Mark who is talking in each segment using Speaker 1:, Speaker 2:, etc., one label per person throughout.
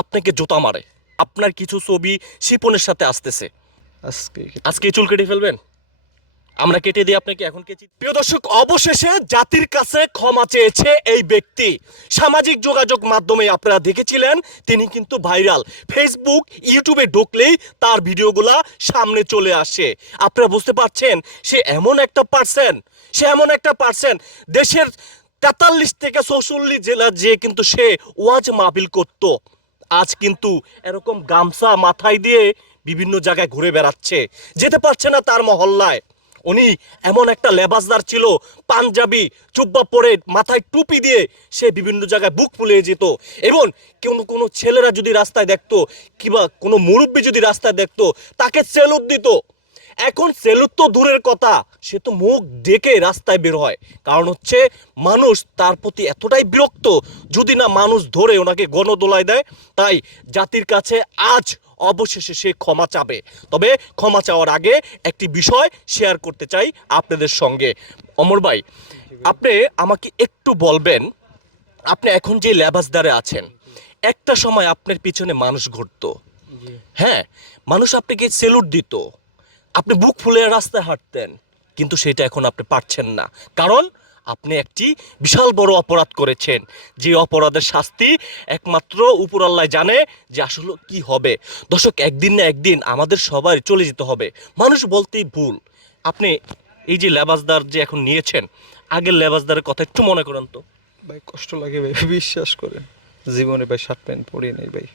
Speaker 1: আপনাকে জোতা মারে। আপনার কিছু ছবি শিপনের সাথে আসতেছে।
Speaker 2: আজকে
Speaker 1: আজকে চুল কেটে ফেলবেন? আমরা কেটে দিই আপনাকে এখন কেচি। প্রিয় দর্শক অবশেষে জাতির কাছে ক্ষমা চেয়েছে এই ব্যক্তি। সামাজিক যোগাযোগ মাধ্যমে আপনারা দেখেছিলেন তিনি কিন্তু ভাইরাল। ফেসবুক ইউটিউবে ঢুকলেই তার ভিডিওগুলা সামনে চলে আসে। আপনারা বুঝতে পারছেন সে এমন একটা পার্সন সে এমন একটা পার্সন দেশের তেতাল্লিশ থেকে চৌচল্লিশ জেলা যে কিন্তু সে ওয়াজ মাহফিল করত। আজ কিন্তু এরকম গামছা মাথায় দিয়ে বিভিন্ন জায়গায় ঘুরে বেড়াচ্ছে। যেতে পারছে না তার মহল্লায়। উনি এমন একটা লেবাসদার ছিল, পাঞ্জাবি, চুব্বা পরে মাথায় টুপি দিয়ে সে বিভিন্ন জায়গায় বুক ফুলিয়ে যেত। এবং কোনো কোনো ছেলেরা যদি রাস্তায় দেখতো, কিংবা কোনো মুরব্বী যদি রাস্তায় দেখতো, তাকে সেলুট দিত। এখন সেলুট তো দূরের কথা। সে তো মুখ ডেকে রাস্তায় বের হয়। কারণ হচ্ছে মানুষ তার প্রতি এতটাই বিরক্ত যদি না মানুষ ধরে ওনাকে গণদোলায় দেয় তাই জাতির কাছে আজ অবশেষে সে ক্ষমা চাবে। তবে ক্ষমা চাওয়ার আগে একটি বিষয় শেয়ার করতে চাই আপনাদের সঙ্গে। অমর ভাই আপনি আমাকে একটু বলবেন আপনি এখন যে লেবাসদারে আছেন একটা সময় আপনার পিছনে মানুষ ঘুরতো। হ্যাঁ মানুষ আপনাকে সেলুট দিত। আপনি বুক ফুলে রাস্তায় হাঁটতেন, কিন্তু সেটা এখন আপনি পারছেন না। কারণ আপনি একটি বিশাল বড় অপরাধ করেছেন। যে অপরাধের শাস্তি একমাত্র উপরাল্লাহ জানে যে আসলে কি হবে। দর্শক, একদিন না একদিন আমাদের সবাই চলে যেতে হবে। মানুষ বলতেই ভুল। আপনি এই যে লেবাসদার যে এখন নিয়েছেন, আগের লেবাসদারের কথা একটু মনে করেন তো।
Speaker 2: ভাই, কষ্ট লাগে ভাই, বিশ্বাস করেন। জীবনে ভাই শার্ট প্যান্ট পরি নাই ভাই।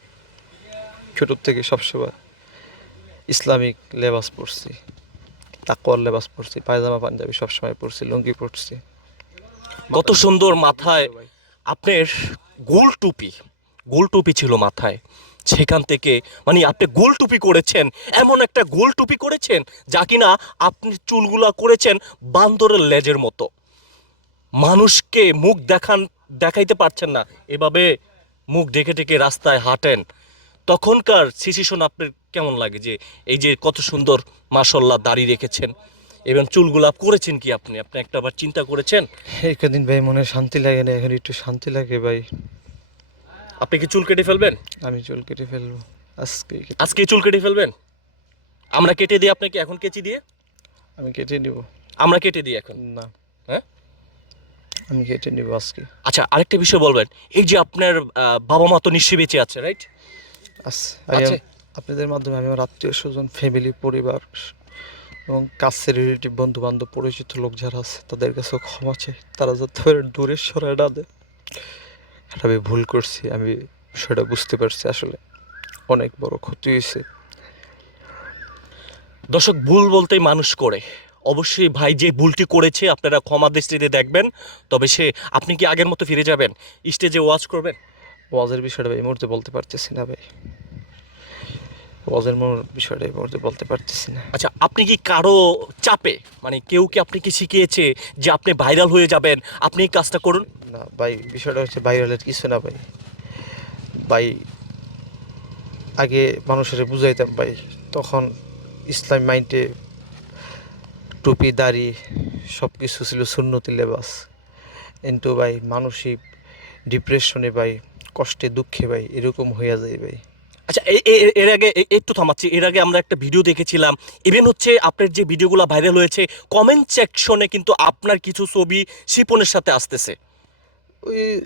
Speaker 2: ছোটোর থেকে সবসময় ইসলামিক লেবাস পরছি তাকওয়ার লেবাস পরছি পায়জামা, পাঞ্জাবি সবসময় পরছি লুঙ্গি পরছি
Speaker 1: কত সুন্দর মাথায় আপনার গোল টুপি গোল টুপি ছিল মাথায়। সেখান থেকে মানে আপনি গোল টুপি করেছেন, এমন একটা গোল টুপি করেছেন যা কিনা আপনি চুলগুলা করেছেন বান্দরের লেজের মতো। মানুষকে মুখ দেখান, দেখাইতে পারছেন না। এভাবে মুখ ঢেকে ঢেকে রাস্তায় হাঁটেন। তখনকার সিচুয়েশন আপনার কেমন লাগে যে এই যে কত সুন্দর মাসাল্লাহ দাড়ি রেখেছেন এবং চুলগুলা করেছেন কি আপনি? আপনি একটা আবার চিন্তা করেছেন?
Speaker 2: একদিন ভাই মনে শান্তি লাগে না এখন একটু শান্তি লাগে ভাই।
Speaker 1: আপনি কি চুল কেটে ফেলবেন?
Speaker 2: আমি চুল কেটে ফেলব আজকে
Speaker 1: আজকে চুল কেটে ফেলবেন? আমরা কেটে দিই আপনাকে এখন কেচি দিয়ে?
Speaker 2: আমি কেটে নিব।
Speaker 1: আমরা কেটে দিই এখন?
Speaker 2: না।
Speaker 1: হ্যাঁ?
Speaker 2: আমি কেটে নিব আজকে।
Speaker 1: আচ্ছা আরেকটা বিষয় বলবেন এই যে আপনার বাবা মা তো নিশ্চয়ই বেঁচে আছে রাইট?
Speaker 2: আম- আপনাদের মাধ্যমে আমি আমার আত্মীয় স্বজন ফ্যামিলি পরিবার এবং কাছের রিলেটিভ বন্ধু বান্ধব পরিচিত লোক যারা আছে তাদের কাছেও ক্ষমা চাই। তারা যাতে দূরে সরায় না দেয়। এটা আমি ভুল করছি আমি সেটা বুঝতে পারছি আসলে। অনেক বড় ক্ষতি হয়েছে।
Speaker 1: দর্শক ভুল বলতেই মানুষ করে। অবশ্যই ভাই যে ভুলটি করেছে আপনারা ক্ষমা দৃষ্টিতে দেখবেন। তবে সে আপনি কি আগের মতো ফিরে যাবেন? স্টেজে ওয়াচ করবেন?
Speaker 2: ওয়াজের বিষয়টা এই মুহূর্তে বলতে পারতেছি না ভাই। ওয়াজের মোর বিষয়টা মুহূর্তে বলতে পারতেছি না।
Speaker 1: আচ্ছা আপনি কি কারও চাপে মানে কেউ কি আপনি কি শিখিয়েছে যে আপনি ভাইরাল হয়ে যাবেন? আপনি এই কাজটা করুন।
Speaker 2: না ভাই বিষয়টা হচ্ছে ভাইরালের কিছু না ভাই। ভাই আগে মানুষের বুঝাইতাম ভাই তখন ইসলাম মাইন্ডে টুপি দাড়ি সব কিছু ছিল সুন্নতি লেবাস। কিন্তু ভাই মানসিক ডিপ্রেশনে ভাই কষ্টে দুঃখে ভাই এরকম হইয়া যায় ভাই।
Speaker 1: আচ্ছা এর আগে একটু থামাচ্ছি। এর আগে আমরা একটা ভিডিও দেখেছিলাম। ইভেন হচ্ছে আপনার যে ভিডিওগুলো ভাইরাল হয়েছে কমেন্ট সেকশনে কিন্তু আপনার কিছু ছবি শিপনের সাথে আসতেছে।
Speaker 2: ওই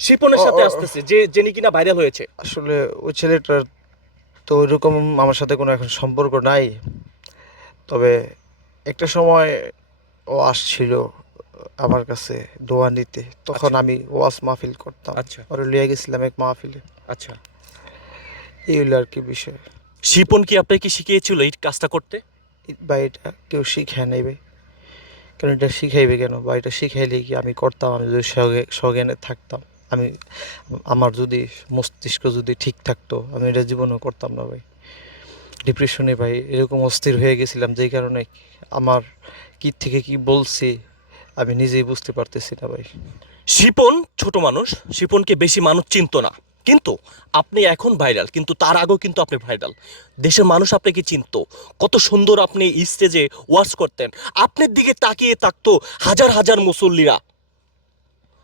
Speaker 1: শিপনের সাথে। আসতেছে যে যিনি কিনা ভাইরাল হয়েছে।
Speaker 2: আসলে ওই ছেলেটার তো ওইরকম আমার সাথে কোনো এখন সম্পর্ক নাই। তবে একটা সময় ও আসছিল আমার কাছে দোয়া নিতে। তখন
Speaker 1: আচ্ছা।
Speaker 2: আমি ওয়াজ মাহফিল করতাম।
Speaker 1: আচ্ছা।
Speaker 2: ওরে লিয়ে গেছিলাম এক মাহফিলে।
Speaker 1: আচ্ছা।
Speaker 2: এই হলো আর কি বিষয়।
Speaker 1: শিপন কি আপনাকে শিখিয়েছিল এই কাজটা করতে?
Speaker 2: বা এটা কেউ শিখায় ভাই। কেন এটা শিখাইবে কেন? বা এটা শিখাইলে কি আমি করতাম আমি যদি সজ্ঞা- সজ্ঞানে থাকতাম? আমি আমার যদি মস্তিষ্ক যদি ঠিক থাকতো আমি এটা জীবনেও করতাম না ভাই। ডিপ্রেশনে ভাই এরকম অস্থির হয়ে গেছিলাম যেই কারণে আমার কি থেকে কি বলছি আমি নিজেই বুঝতে পারতেছি না ভাই।
Speaker 1: শিপন ছোট মানুষ শিপনকে বেশি মানুষ চিনত না। কিন্তু আপনি এখন ভাইরাল কিন্তু তার আগেও কিন্তু আপনি ভাইরাল দেশের মানুষ আপনাকে চিনত, কত সুন্দর আপনি স্টেজে ওয়াচ করতেন। আপনার দিকে তাকিয়ে থাকতো হাজার হাজার মুসল্লিরা।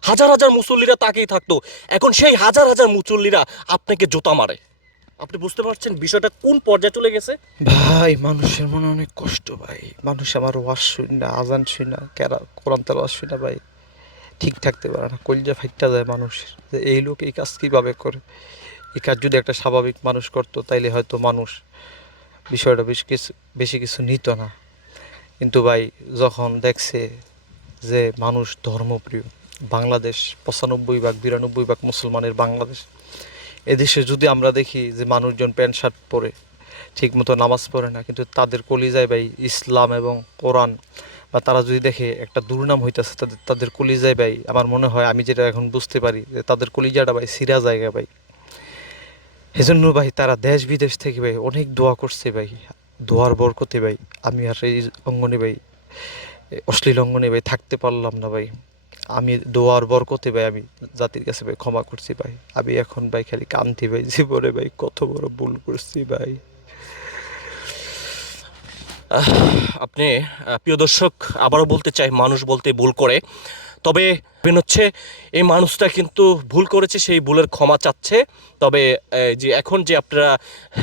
Speaker 1: হাজার হাজার মুসল্লিরা তাকিয়ে থাকতো। এখন সেই হাজার হাজার মুসল্লিরা আপনাকে জোতা মারে। আপনি বুঝতে পারছেন বিষয়টা কোন পর্যায়ে চলে গেছে?
Speaker 2: ভাই, মানুষের মনে অনেক কষ্ট, ভাই। মানুষ আমার ওয়াজ শুনি না, আজান শুনি না, কেরা কোরআন তেল শুনি না, ভাই। ঠিক থাকতে পারে না, কলজা ফাইটটা যায় মানুষের, যে এই লোক এই কাজ কীভাবে করে? এই কাজ যদি একটা স্বাভাবিক মানুষ করতো, তাইলে হয়তো মানুষ বিষয়টা বেশ কিছু, বেশি কিছু নিত না। কিন্তু ভাই, যখন দেখছে যে মানুষ ধর্মপ্রিয়, বাংলাদেশ পঁচানব্বই ভাগ, বিরানব্বই ভাগ মুসলমানের বাংলাদেশ, এদেশে যদি আমরা দেখি যে মানুষজন প্যান্ট, শার্ট পরে ঠিক মতো নামাজ পড়ে না, কিন্তু তাদের কলিজায় ভাই ইসলাম এবং কোরআন বা তারা যদি দেখে একটা দুর্নাম হইতেছে, তাদের তাদের কলিজায় ভাই, আমার মনে হয় আমি যেটা এখন বুঝতে পারি যে তাদের কলিজাটা ভাই সিরা জায়গা ভাই। এজন্য ভাই তারা দেশ বিদেশ থেকে ভাই অনেক দোয়া করছে ভাই, দোয়ার বরকতে ভাই। আমি আর এই অঙ্গনে ভাই, অশ্লীল অঙ্গনে ভাই থাকতে পারলাম না ভাই। আমি দোয়ার বরকতে ভাই আমি জাতির কাছে ভাই ক্ষমা করছি ভাই। আমি এখন ভাই খালি কান্তি ভাই, জীবনে ভাই কত বড় ভুল করছি ভাই।
Speaker 1: আপনি প্রিয় দর্শক, আবারও বলতে চাই, মানুষ বলতে ভুল করে। তবে হচ্ছে, এই মানুষটা কিন্তু ভুল করেছে, সেই ভুলের ক্ষমা চাচ্ছে। তবে যে এখন যে আপনারা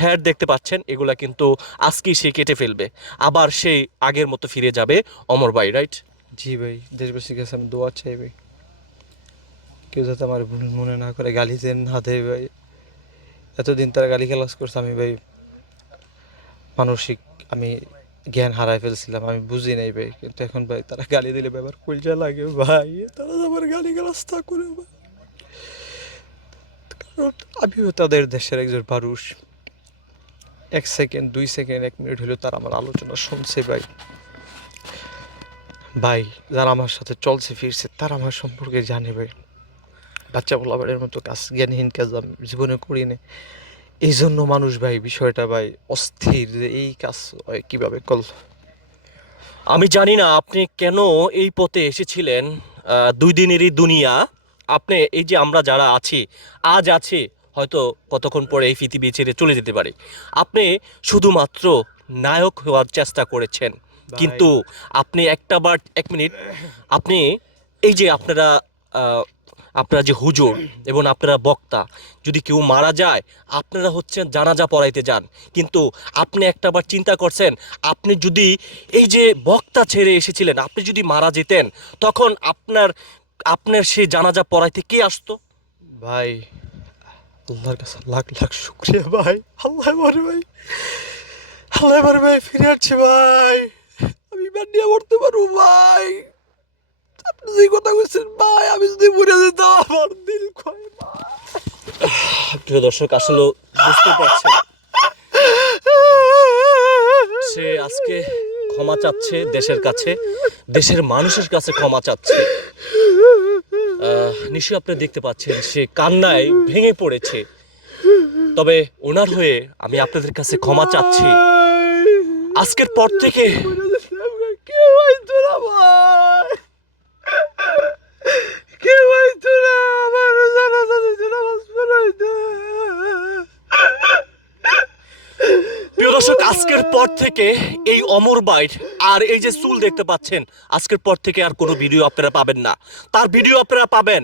Speaker 1: হেয়ার দেখতে পাচ্ছেন, এগুলা কিন্তু আজকেই সে কেটে ফেলবে। আবার সেই আগের মতো ফিরে যাবে। অমর ভাই রাইট
Speaker 2: জি ভাই, দেশবাসীর কাছে আমি দোয়া চাই ভাই। কেউ যাতে আমার ভুল মনে না করে, গালি দেন না দেয় ভাই। এতদিন তারা গালি খেলাস করছে, আমি ভাই, মানসিক, আমি জ্ঞান হারাই ফেলছিলাম, আমি বুঝি নাই ভাই, কিন্তু এখন ভাই তারা গালি দিলে আমার কুলজা লাগে ভাই, তারা আমার গালি গালাস তা করে ভাই। কারণ আমিও তাদের দেশের একজন মানুষ। এক সেকেন্ড, দুই সেকেন্ড, এক মিনিট হলেও তারা আমার আলোচনা শুনছে ভাই। ভাই, যারা আমার সাথে চলছে, ফিরছে, তারা আমার সম্পর্কে জানে ভাই। বাচ্চা বলাবারের মতো কাজ, জ্ঞানহীন কাজ আমি জীবনে করি না এই জন্য মানুষ ভাই বিষয়টা ভাই অস্থির যে এই কাজ কীভাবে করল?
Speaker 1: আমি জানি না আপনি কেন এই পথে এসেছিলেন দুই দিনেরই দুনিয়া। আপনি এই যে আমরা যারা আছি আজ আছি হয়তো কতক্ষণ পরে এই পৃথিবী ছেড়ে চলে যেতে পারি। আপনি শুধুমাত্র নায়ক হওয়ার চেষ্টা করেছেন। কিন্তু আপনি একটা বার এক মিনিট আপনি এই যে আপনারা আপনারা যে হুজুর এবং আপনারা বক্তা, যদি কেউ মারা যায়, আপনারা হচ্ছেন জানাজা পড়াইতে যান। কিন্তু আপনি একটা বার চিন্তা করছেন, আপনি যদি এই যে বক্তা ছেড়ে এসেছিলেন, আপনি যদি মারা যেতেন, তখন আপনার আপনার সেই জানাজা পড়াইতে কে আসতো?
Speaker 2: ভাই, আল্লাহর কাছে লাখ লাখ শুক্রিয়া ভাই। আল্লাহ আমার ভাই। আল্লাহ আমার ভাই, ফিরে আসছে ভাই। আমি এবার নিয়ে পড়তে পারব ভাই। আপনি যে কথা বলছেন ভাই, আমি যদি মরে যেতাম, আমার দিল ক্ষয়
Speaker 1: প্রিয় দর্শক, আসলে বুঝতে পারছেন। সে আজকে ক্ষমা চাচ্ছে দেশের কাছে, দেশের মানুষের কাছে ক্ষমা চাচ্ছে। নিশ্চয়ই আপনি দেখতে পাচ্ছেন, সে কান্নায় ভেঙে পড়েছে। তবে ওনার হয়ে আমি আপনাদের কাছে ক্ষমা চাচ্ছি। আজকের পর থেকে
Speaker 2: কেউ হইতো না ভাই কেউ হইতো না আমার জানাজা দিতে নামাজ পড়াইতে
Speaker 1: প্রিয় দর্শক আজকের পর থেকে এই অমর বাইট আর এই যে চুল দেখতে পাচ্ছেন, আজকের পর থেকে আর কোনো ভিডিও আপনারা পাবেন না। তার ভিডিও আপনারা পাবেন